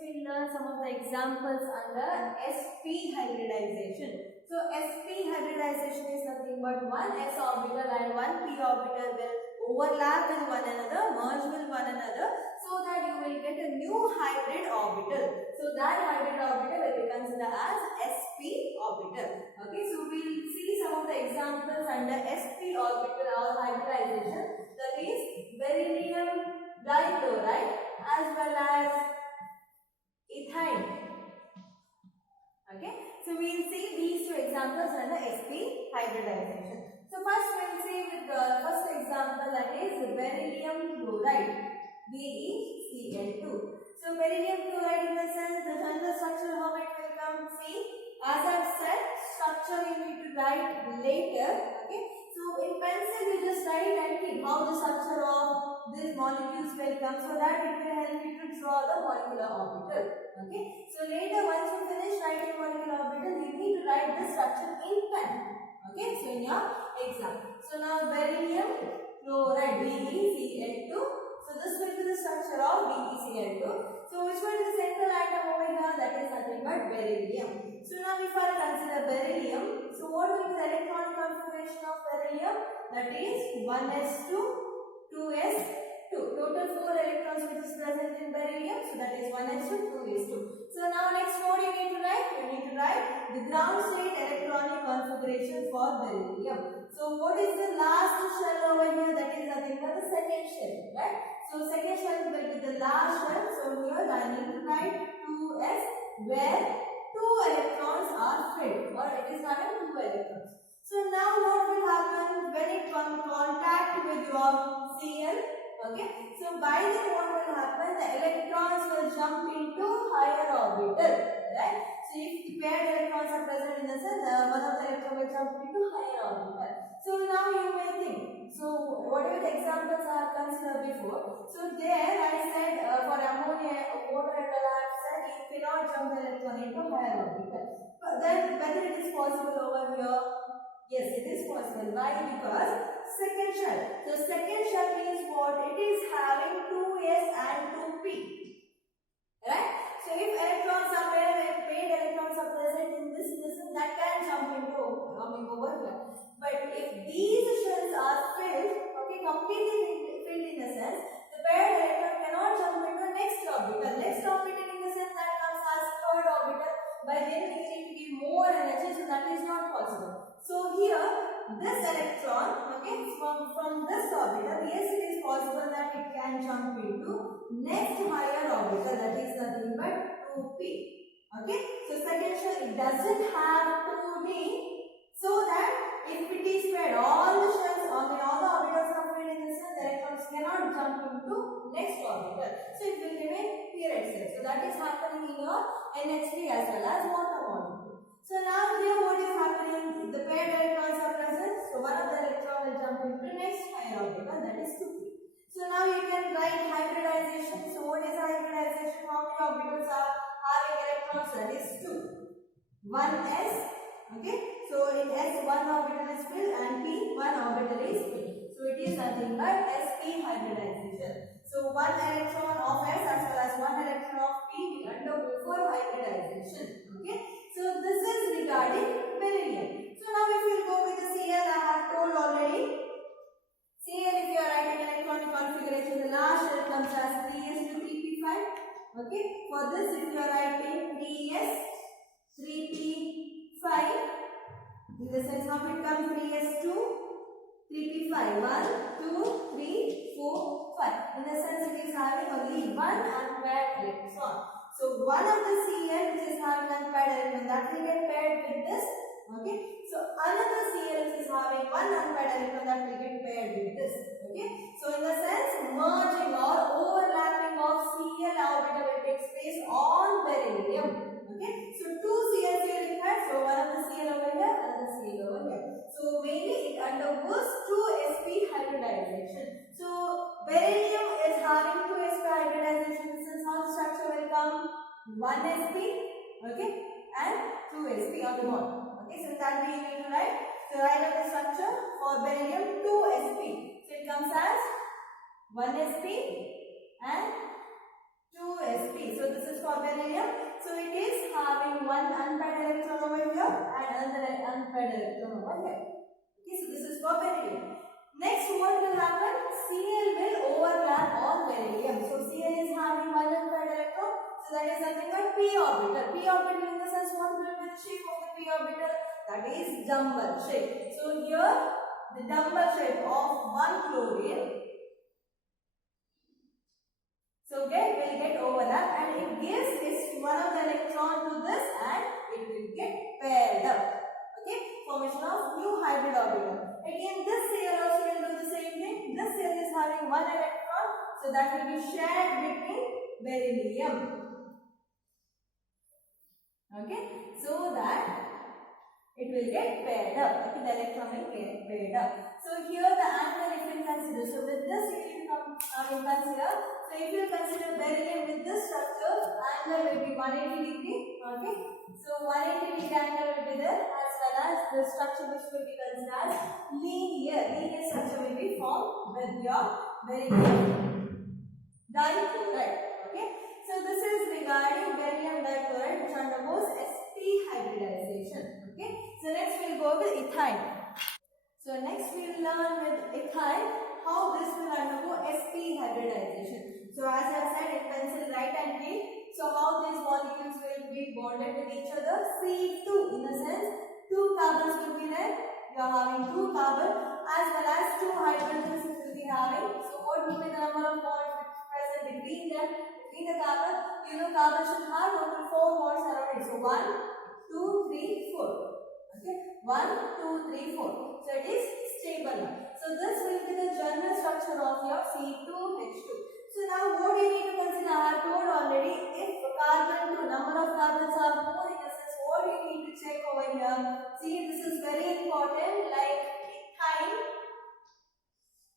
we'll learn some of the examples under sp hybridization. So sp hybridization is nothing but one s orbital and one p orbital will overlap with one another, merge with one another, so that you will get a new hybrid orbital. So that hybrid orbital will be considered as sp orbital. Okay, so we'll see some of the examples under sp orbital or hybridization, that is beryllium dichloride as well as ethyne. Okay, so we'll see these two examples under sp hybridization. So first we'll see with the first example, that is beryllium chloride, BeCl2. So beryllium chloride, in the sense the general structure how it will come, see, as I've said, structure you need to write later. Okay, so in pencil you just write and keep how the structure of these molecules will come, so that it will help you to draw the molecular orbital. Okay, so later once you finish writing molecular orbital, you need to write the structure in pen. Okay, so in your exam. So now beryllium chloride, BeCl2. So this will be the structure of BeCl2. So which one is the central atom over here? That is nothing but beryllium. So now if I consider beryllium, so what will be the electronic configuration of beryllium? That is 1s2, 2s2. Total 4 electrons which is present in beryllium. So that is 1s2, 2s2. So now next what you need to write? You need to write the ground state electronic configuration for beryllium. So what is the last shell over here? That is nothing but the second shell, right? So second shell will be the last shell. So here I need to write 2s, where 2 electrons are filled, or it is having 2 electrons. So now what will happen when it comes contact with your Cl? Okay, so by then what will happen? The electrons will jump into higher orbital, right? So if paired electrons are present in the cell, one of the electrons will jump into higher orbital. So now you may think, so whatever the examples I have considered before, so there I said for ammonia, water and all I have said you cannot jump the electron into higher orbital. But then whether it is possible over here? Yes, it is possible. Why? Because second shell. So second shell means what? It is having 2s and 2p. Right? So if electrons are paired electrons are present in this, that can jump into over here. But if these shells are filled, okay, completely filled in the sense, the paired electron cannot jump into the next orbital. Next orbital in the sense that comes as third orbital. By then we need to give more energy, so that is not possible. So here, this electron, okay, from this orbital, yes, it is possible that it can jump into next higher orbital, that is nothing but 2p. Okay, so second shell, it doesn't have 2d, so that if it is paired, all the shells, all the orbitals are filled in the cell, the electrons cannot jump into next orbital. So it will remain here itself. So that is happening in your NH3 as well as water molecule. So now here what is happening? The paired electrons are present. So one of the electrons will jump into next higher orbital, that is 2p. So now you can write hybridization. So what is hybridization? How many orbitals are having electrons? That is 2. 1s. Okay. So in s, one orbital is filled, and p, one orbital is filled. So it is nothing but sp hybridization. So one electron of s as well as one electron of p will undergo for hybridization. Okay. So this is regarding beryllium. So now if you go with the Cl, I have told already. Cl, if you are writing electronic configuration, the last shell comes as 3s to 3p5. Okay. For this, if you are writing 3s, 3p5, in the sense how it comes 3s to 3p5. 1, 2, 3, 4, 5. In the sense it is having only one unpaired electron. So one of the Cl which is having unpaired electron, that will get paired with this. Okay. So another Cl which is having one unpaired electron, that will get paired with this. Okay. So in the sense merging or overlapping of Cl orbital will take place on beryllium. Okay. So two Cl will be had. So one of the Cl over here, another Cl over here. So mainly it undergoes 2sp hybridization. So beryllium is having 2sp hybridization. Since how the structure will come? 1sp, okay, and 2sp on the bottom. Okay, so that we need to write. So write out the structure for beryllium 2sp. So it comes as 1sp and 2sp. So this is for beryllium. what will happen? Cl will overlap on beryllium. So Cl is having one unpaired electron. So that is nothing but p orbital. P orbital in the sense what will be the shape of the p orbital? That is dumbbell shape. So here the dumbbell shape of one chlorine. So will get overlap and it gives this one of the electron to this and it will get paired up. Okay, formation of new hybrid orbital. Again, this Cl also will do the same thing. This Cl is having one electron, so that will be shared between beryllium. Okay, so that it will get paired up. Okay, the electron will get paired up. So here the angle if you consider. So with this you need to consider. So if you consider beryllium with this structure, angle will be 180 degree. Okay, so 180 degree angle will be there, as well as the structure which will be considered as linear structure will be formed with your beryllium dichloride. Okay, so this is regarding beryllium dichloride which undergoes sp hybridization. Okay, so next we will go with ethyl. So next we will learn with ethyl how this will undergo sp hybridization. So as I said in pencil right and take, so how these molecules will be bonded with each other? C2 in the sense 2 carbons will be there. You are having 2 carbon as well as 2 hydrogens will be having. So what will be the number of bonds present between them? Between the carbon, you know carbon should have total 4 bonds around it. So 1, 2, 3, 4. Okay, 1, 2, 3, 4. So it is stable. So this will be the general structure of your C2H2. So now what you need to consider, I have told already, if carbon to number of carbons are more in a sense, what you need to check over here. See, this is very important, like ethyne.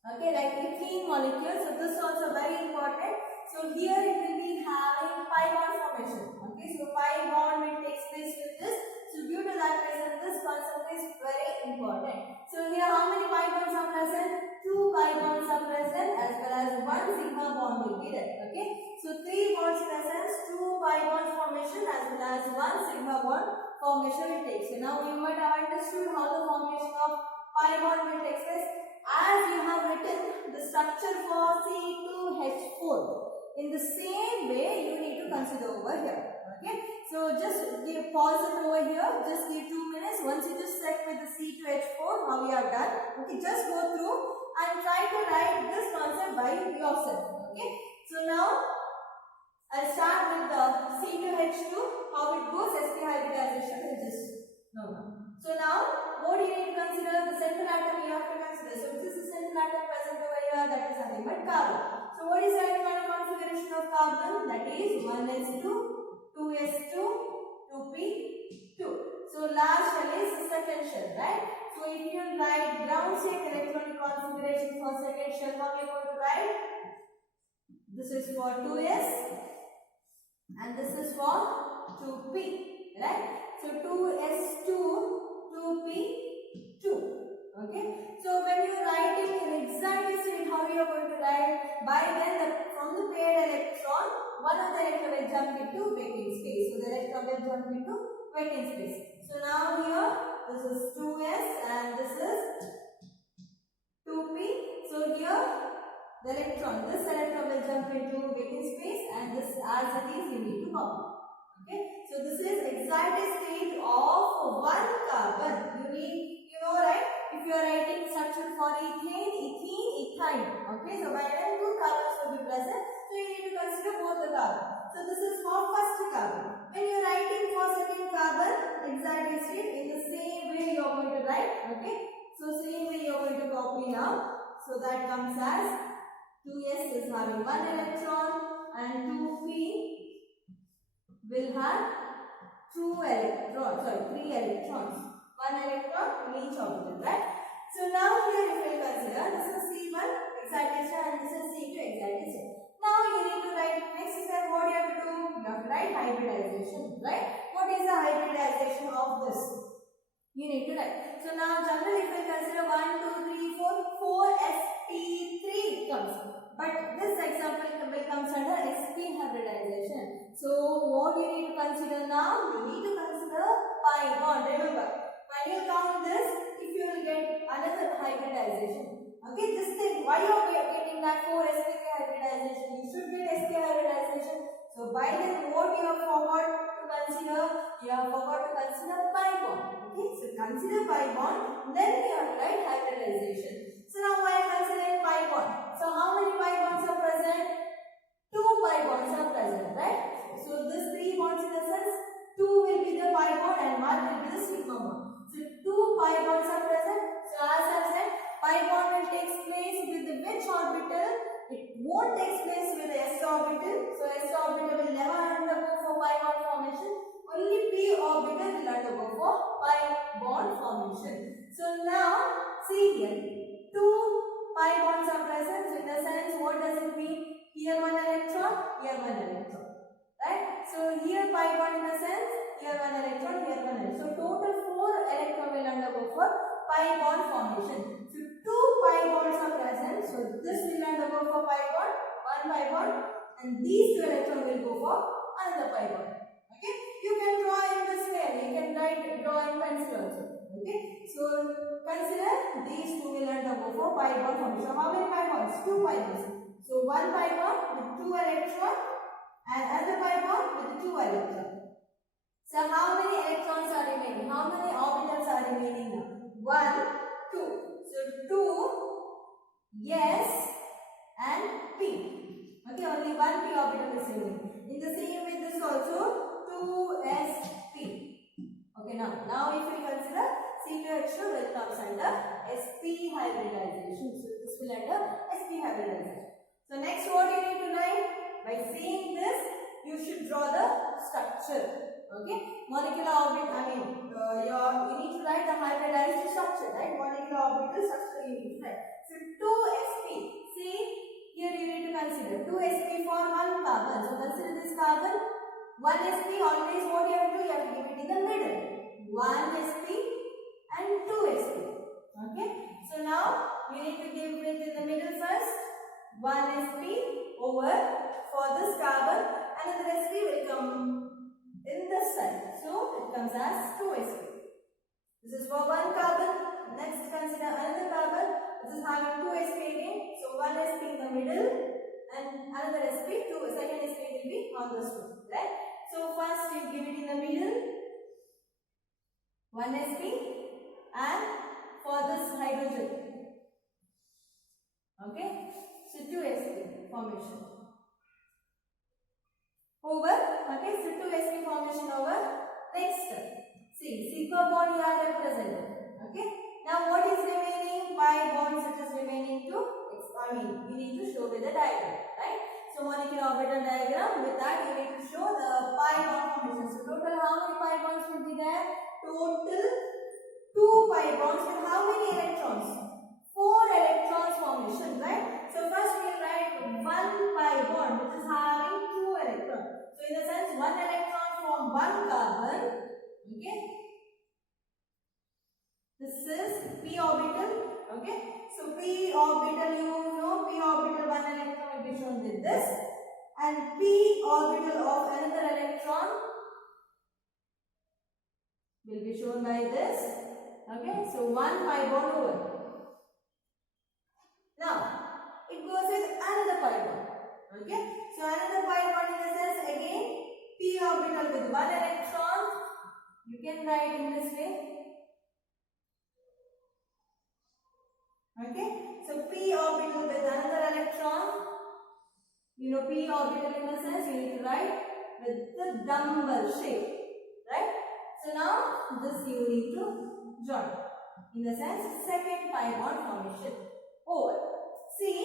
Okay, like ethene molecule. So this is also very important. So here it will be having pi bond formation. Okay, so pi bond will take place with this. So due to that reason, this concept is very important. So here how many pi bonds are present? 2 pi bonds are present as well as 1 sigma bond will be there. Okay, so 3 bonds present, 2 pi bonds formation as well as 1 sigma bond formation will take. So now you might have understood how the formation of pi bond will take place. As you have written the structure for C2H4, in the same way you need to consider over here. Okay, so just pause it over here, just give 2 minutes. Once you just check with the C2H4 how you have done, okay, just go through and try to write this concept by yourself. Okay, so now I'll start with the C2H2, how it goes, sp hybridization will just know. So now what do you need to consider? The central atom you have to consider. So this is the central atom present over here, that is nothing but carbon. So what is the electronic configuration of carbon? That is 1s2, 2s2, 2p2. So last shell is the second shell, right? So if you write ground state electronic configuration for second shell, how you are going to write? This is for 2s and this is for 2p, right? So 2s2, 2p2. Okay, so when you are writing in excited state, how you are going to write? By then from the paired electron, one of the electron will jump into vacant space. So the electron will jump into vacant space. So now here this is 2s and this is 2p. So here the electron, this electron will jump into vacant space and this as it is you need to copy. Okay, so this is excited state of one carbon. You know, right? If you are writing structure for ethane, ethyne. Okay, so by then 2 carbons will be present. So you need to consider both the carbon. So this is for first carbon. When you are writing for second carbon, excited state, in the same way you are going to write. Okay, so same way you are going to copy now. So that comes as 2s is having 1 electron and 2p will have 3 electrons. 1 electron in each orbital, right? So now here if you consider, this is C1 excitation and this is C2 excitation. Now you need to write, next step what you have to do? You have to write hybridization, right? What is the hybridization of this? You need to write. So now generally if you consider 1, 2, 3, 4, 4sp3 comes. But this example will come under sp hybridization. So what you need to consider now? You need to consider pi bond. Remember, when you count this, if you will get another hybridization, Okay, just think why you are getting that 4sp hybridization. You should get sp hybridization. So by this, what you have forgot to consider? You have forgot to consider pi bond. Okay, so consider pi bond, then you have to write hybridization. So now I am considering pi bond. So how many pi bonds are present? 2 pi bonds are present, right? So this 3 bonds in the sense 2 will be the pi bond and 1 will be the sigma bond. So 2 pi bonds are present. So as I said, pi bond will take place with which orbital? It won't take place with the s orbital. So s orbital will never undergo for pi bond formation. Only p orbital will undergo for pi bond formation. So now see here, 2 pi bonds are present. So in the sense, what does it mean? Here 1 electron, here 1 electron. Right? So here pi bond in the sense, here 1 electron, here 1 electron. So total 4 electron will undergo for pi bond formation. So 2 pi bonds are present. So this will undergo for pi bond, 1 pi bond, and these 2 electrons will go for another pi bond. Okay? You can draw in this way. You can draw in pencil also. Okay? So consider these 2 will undergo for pi bond formation. So how many pi bonds? 2 pi bonds. So 1 pi bond with 2 electrons and another pi bond with 2 electrons. So how many electrons are remaining? How many orbitals are remaining now? 1, 2. So 2, yes, and p. Okay, only 1 p orbital is remaining. In the same way, this also 2sp. Okay, now if we consider C2H2 will comes under sp hybridization. So this will under sp hybridization. So next, what you need to write? By seeing this, you should draw the structure. Okay, molecular orbit. You need to write the hybridized structure, right? Molecular orbital structure you need to write. So 2sp. See, here you need to consider 2sp for 1 carbon. So consider this carbon. 1sp, always what you have to do? You have to give it in the middle. 1sp and 2sp. Okay. So now you need to give it in the middle first. 1sp over for this carbon, another sp will come in this side. So it comes as 2sp. This is for 1 carbon. Next consider another carbon. This is having 2sp again. So 1sp in the middle and another sp, second sp will be on this one. Right? So first you give it in the middle. 1sp and for this hydrogen. Okay? So 2sp formation. Over, okay, so 2sp formation over. Next, see, sigma bond you are represented. Okay? Now what is remaining? Pi bonds it is remaining to, you need to show with the diagram, right? So molecular orbital diagram, with that you need to show the pi bond formation. So total how many pi bonds will be there? Total 2 pi bonds with how many electrons? 4 electrons formation, right? So first we will write 1 pi bond which is having 2 electrons. So in the sense 1 electron from 1 carbon, okay? This is p orbital, okay? So p orbital, you know, p orbital 1 electron will be shown with this, and p orbital of another electron will be shown by this. Okay, so 1 pi bond over. Now it goes with another pi bond. Okay, so another pi bond in the sense again p orbital with 1 electron. You can write in this way. Okay, so p orbital with another electron. You know p orbital in the sense you need to write with the dumbbell shape, right? So now this you need to join. In the sense second pi bond formation over. See,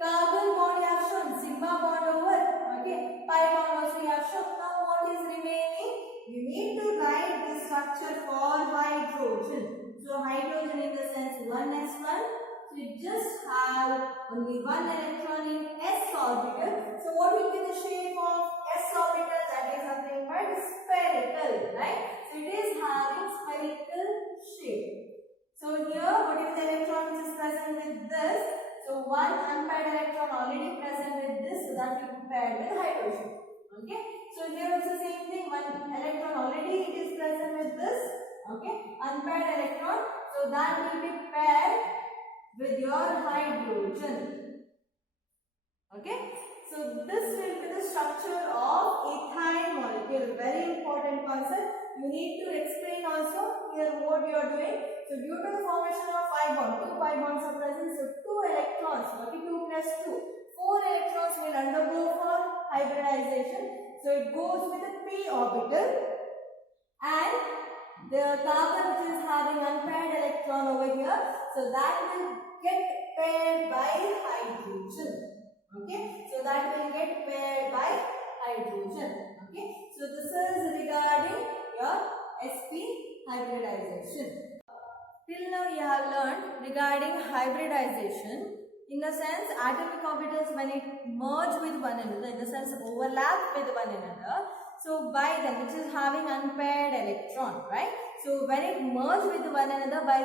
carbon bond you have shown, sigma bond over. Okay, pi bond also you have shown. Now what is remaining? You need to write the structure for hydrogen. So hydrogen in the sense 1s1. So you just have only 1 electron in s orbital. So what will be the shape of s orbital? That is nothing but spherical, right? So it is having spherical shape. So here what is the electron which is present with this? So one unpaired electron already present with this, so that will be paired with hydrogen. Okay. So here it's the same thing. One electron already it is present with this. Okay. Unpaired electron. So that will be paired with your hydrogen. Okay, so this will be the structure of ethyl molecule. Very important concept. You need to explain also here what you are doing. So due to the formation of 5 bonds, 2 pi bonds are present. So 2 electrons, 42 plus 2, 4 electrons will undergo for hybridization. So it goes with a p orbital, and the carbon which is having unpaired electron over here, so that will get paired by hydrogen. Okay, so that will get paired by hydrogen. Okay, so this is regarding your sp hybridization. Till now you have learned regarding hybridization, in the sense atomic orbitals when it merge with one another, in the sense overlap with one another. So by then, which is having unpaired electron, right? So when it merge with one another, by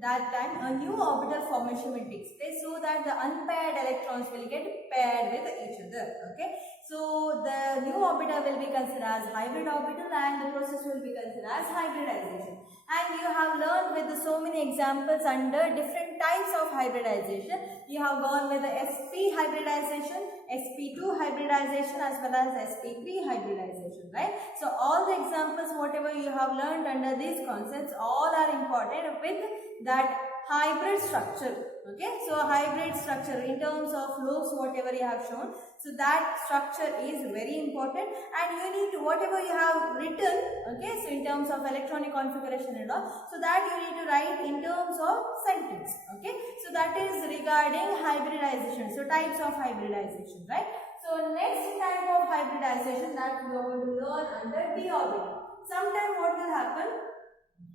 that time a new orbital formation will take place, so that the unpaired electrons will get paired with each other. Okay, so the new orbital will be considered as hybrid orbital, and the process will be considered as hybridization. And you have learned with so many examples under different types of hybridization. You have gone with the sp hybridization, sp2 hybridization, as well as sp3 hybridization, right? So all the examples whatever you have learned under these concepts, all are important with that hybrid structure. Okay, so hybrid structure in terms of lobes whatever you have shown, so that structure is very important, and you need to whatever you have written, okay, so in terms of electronic configuration and all, so that you need to write in terms of sentence. Okay, so that is regarding hybridization, so types of hybridization, right? So next type of hybridization that we are going to learn under d orbital. Sometime what will happen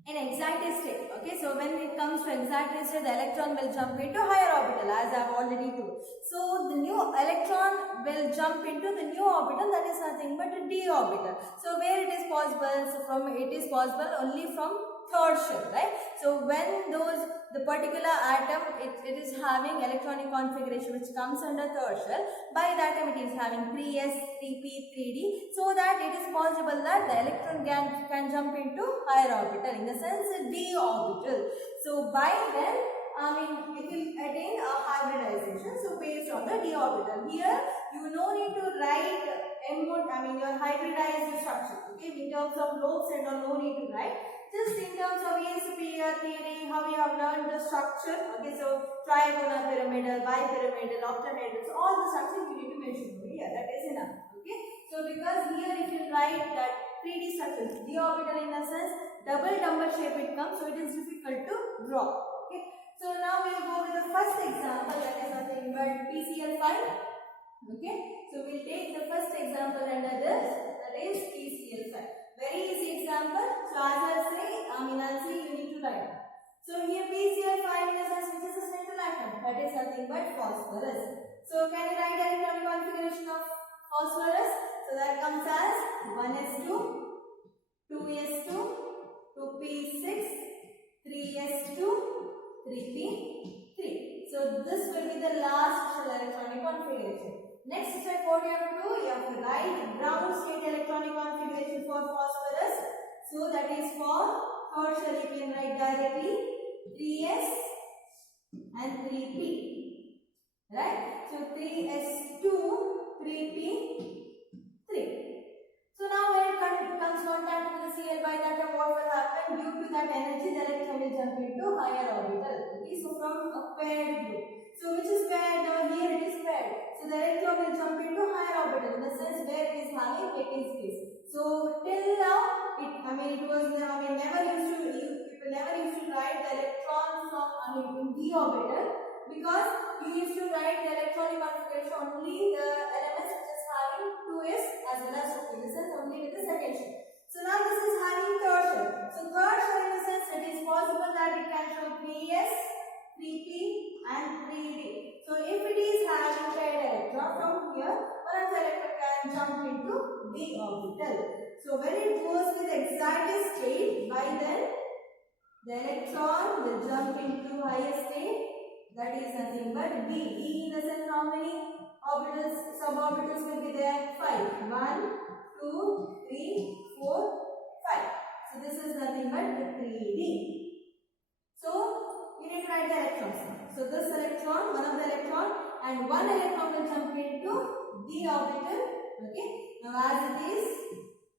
in excited state? Okay, so when it comes to excited state, the electron will jump into higher orbital, as I have already told. So the new electron will jump into the new orbital, that is nothing but a d orbital. So where it is possible? So from it is possible only from third shell, right? So when the particular atom it is having electronic configuration which comes under third shell, by that time it is having 3s, 3p, 3d, so that it is possible that the electron can jump into higher orbital, in the sense d orbital. So by then it will attain a hybridization. So based on the d orbital, here you no need to write your hybridized structure. Okay, in terms of lobes and all, no need to write. Just in terms of ESP theory, how you have learned the structure. Okay, so trigonal, pyramidal, bipyramidal, octahedral, so all the structure you need to mention over here. That is enough. Okay, so because here if you write that 3D structure, d orbital in the sense double number shape it comes, so it is difficult to draw. Okay, so now we will go with the first example, that is nothing but PCl5. Okay, so we will take the first example under this, that is PCl5. Very easy example. So as I say, I'll say you need to write. So here PCl5 in the sense which is a central atom, that is nothing but phosphorus. So can you write the electronic configuration of phosphorus? So that comes as 1s2, 2s2, 2p6, 3s2, 3p3. So this will be the last shell electronic configuration. Next step, what you have to do, you have to write ground state electronic configuration for phosphorus. So that is for third shell, you can write directly 3s and 3p, right? So 3s2, 3p3. So now when it comes contact with the Cl, by that time what will happen? Due to that energy, the electron will jump into higher orbital. Okay, so from a paired group. So which is paired? Now here it is paired. So the electron will jump into higher orbital, in the sense where it is having vacant space. So till now, people never used to write the electron from in d orbital, because you used to write the electronic configuration only the elements which is having 2s as well as 2p, in the sense only with the second shell. So now this is having third shell. So third shell, in the sense it is possible that it can show 3s, 3p and 3d. So if it is having paired electron, from here one of the electron can jump into d orbital. So when it goes with excited state, by then the electron will jump into higher state, that is nothing but d. D in the sense how many orbitals, suborbitals will be there? 5. 1, 2, 3, 4, 5. So this is nothing but 3d. So you need to write the electrons. So So this electron, one of the electron, and one electron will jump into d orbital. Okay. Now as it is,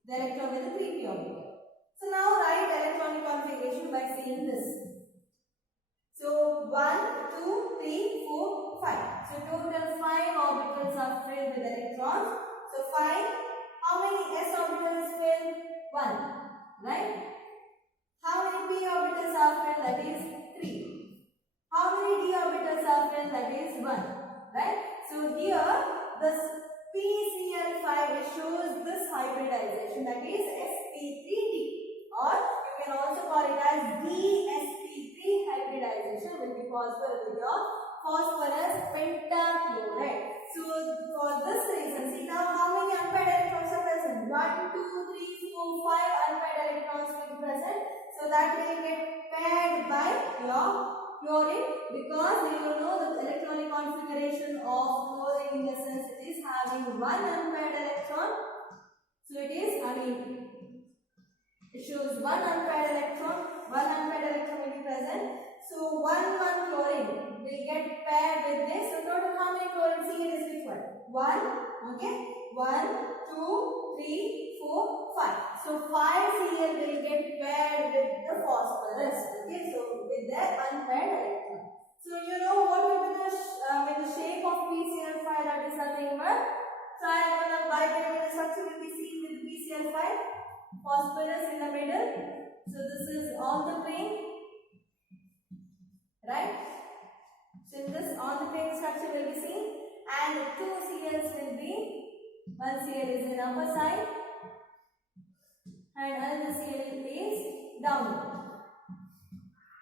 the electron with the 3p orbital. So now write electronic configuration by seeing this. So 1, 2, 3, 4, 5. So total 5 orbitals are filled with electrons. So 5. How many s orbitals is filled? 1. Right? How many p orbitals are filled? That is 3. How many d orbitals are filled? That is 1. Right? So here this PCl5 shows this hybridization, that is sp3d, or you can also call it as dsp3 hybridization will be possible with your phosphorus pentachloride. So for this reason, see now how many unpaired electrons are present? 1, 2, 3, 4, 5 unpaired electrons will be present. So that will get paired by your chlorine, because you know the electronic configuration of chlorine in the sense it is having one unpaired electron. So it is, it shows one unpaired electron will be present. So 1 chlorine will get paired with this. So total how many chlorine Cl is required? 1. Okay. 1, 2, 3, 4, 5. So 5 Cl will get paired with the phosphorus. Okay. So with their unpaired electron. So you know what will be the shape of PCl5, that is nothing but triangular bipyramidal structure will be seen with PCl5. Phosphorus in the middle. So this is on the plane. Right? So in this on the plane structure will be seen, and 2 Cls will be, 1 Cl is in upper side and another Cl is down.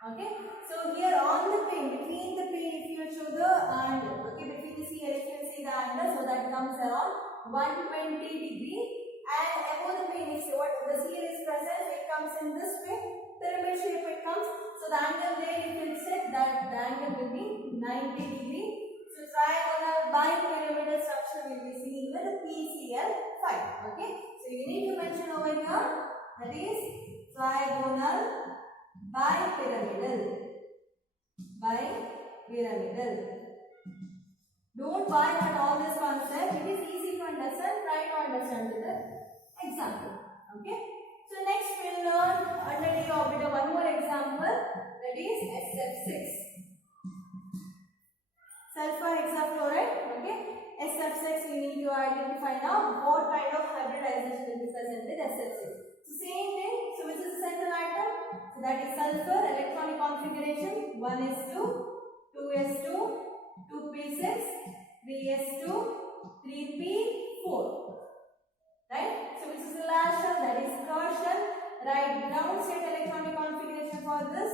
Okay. So here on the plane, between the plane, if you show the angle, okay, between the Cl, if you see the angle, so that comes around 120 degree. And above the plane, if what the Cl is present, it comes in this way, pyramid shape it comes. So the angle there, if you set that, the angle will be 90 degree. So triangular bipyramidal structure will be seen with PCl5. Okay. So you need to mention over here, that is trigonal bipyramidal. Don't buy that all this concept. It is easy to understand. Try to understand with the example. Okay. So next we'll learn under d orbital one more example, that is SF6. Sulfur hexafluoride. Okay. SF6 we need to identify now what kind of hybridization will be present with SF6. So same thing. So which is the central atom? So that is sulfur. Electronic configuration 1s2, 2s2, 2p6, 3s2, 3p4. Right? So which is the last shell? That is third shell. Write ground state electronic configuration for this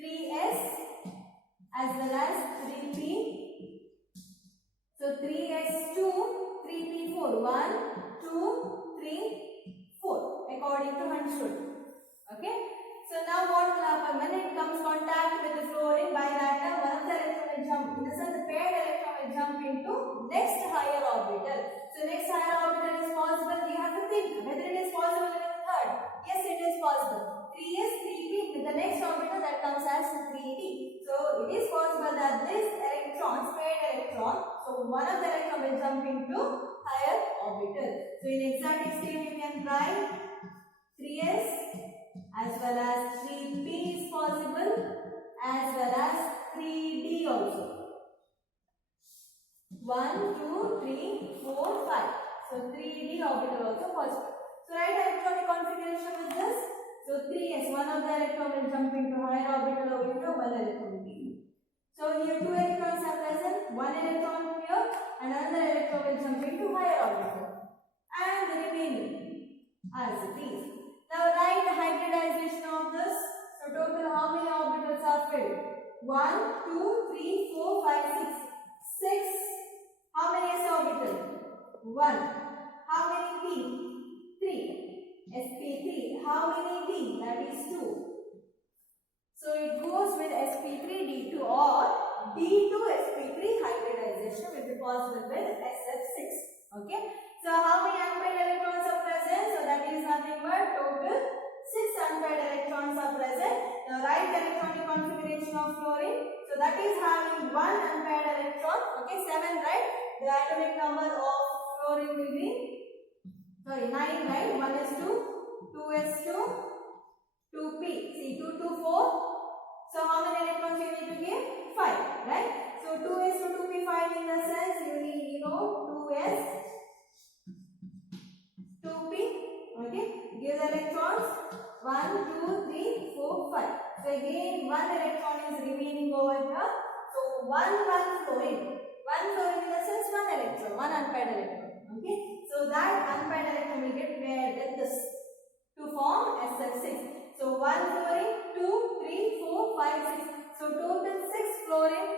3s as well as 3p. So 3s2, 3p4. 1, 2, 3, 4 according to Huntshood. Okay. So now what will happen when it comes contact with the fluorine by that time one of the electron will jump, in the sense the paired electron will jump into next higher orbital. So next higher orbital is possible. You have to think whether it is possible in the third. Yes, it is possible. 3s, 3p with the next orbital that comes as 3d. So it is possible that this electron, paired electron, so one of the electron will jump into higher orbital. So in exotic state you can write 3s as well as 3p is possible, as well as 3d also. 1, 2, 3, 4, 5. So 3d orbital also possible. So write electronic configuration with this. So 3s, one of the electron will jump into higher orbital over here, one electron will be. So here 2 electrons are present, 1 electron here, and another electron will jump into higher orbital. And the remaining as it is. Now write the hybridization of this. So total how many orbitals are filled? 1, 2, 3, 4, 5, 6. 6. How many s orbital? 1. How many p? 3. sp3. How many d? That is 2. So it goes with sp3d2 or d2 sp3 hybridization will be possible with SF6. Okay. So how many unpaired electrons are present? So that is nothing but total 6 unpaired electrons are present. Now write the electronic configuration of fluorine. So that that is having one unpaired electron. Okay, 7, right? The atomic number of fluorine will be 9, right? 1s2, 2s2, 2p. See, 2, 2, 4. So how many electrons you need to give? 5, right? So 2s2, 2p, 5 in the sense you need 2s, 2p. Okay, give the electrons 1, 2, 3, 4, 5. So again, one electron is remaining over here. So one fluorine. One fluorine in the sense one electron, one unpaired electron. Okay, so that unpaired electron will get paired with this to form SF6. So one fluorine, 2, 3, 4, 5, 6. So total 6 fluorine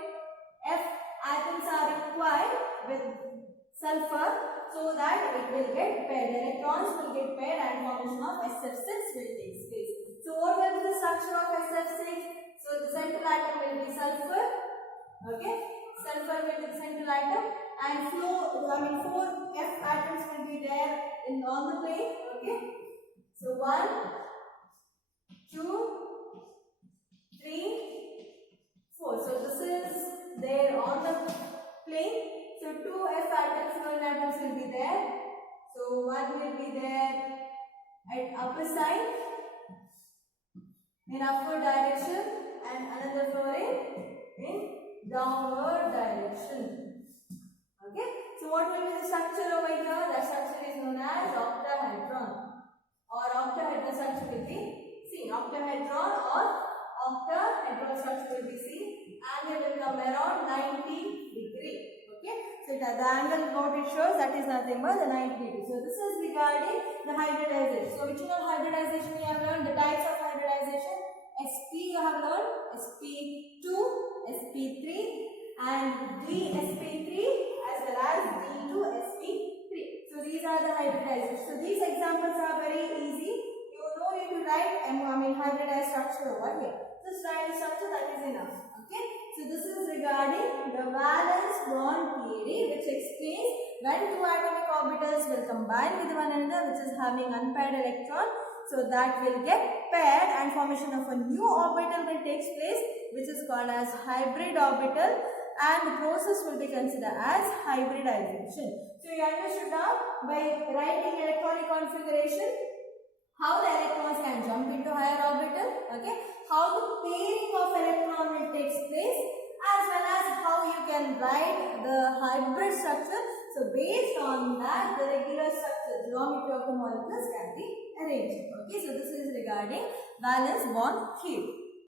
F atoms are required with sulfur, so that it will get paired. The electrons will get paired and formation of SF6 will take place. So what will be the structure of SF6? So the central atom will be sulfur. Okay, sulfur will be the central atom, and 4 F atoms will be there on the plane. Okay, so 1, 2, 3, 4. So this is there on the plane. So 2 F atoms, fluorine atoms will be there. So one will be there at upper side in upward direction, and another fluorine in downward direction. Okay. So what will be the structure over here? The structure is known as octahedron, or octahedron structure will be seen. Octahedron or octahedron structure will be seen, and it will come around 90 degrees. Okay, so the angle what it shows, that is nothing but the 90 degrees. So this is regarding the hybridization. So which one hybridization we have learned? The types of hybridization. sp you have learned, sp2, sp3, and d-sp3 as well as d2-sp3. So these are the hybridizations. So these examples are very easy. You need to write hybridized structure over here. Just write the structure, that is enough. Okay. So this is regarding the valence bond theory, which explains when two atomic orbitals will combine with one another, which is having unpaired electron. So that will get paired and formation of a new orbital will take place, which is called as hybrid orbital, and the process will be considered as hybridization. So you understood now by writing electronic configuration how the electrons can jump into higher orbital, okay, how the pairing of electron will take place, as well as how you can write the hybrid structure. So based on that, the regular structure, geometry of the molecules can be arranged. Okay, so this is regarding valence bond theory.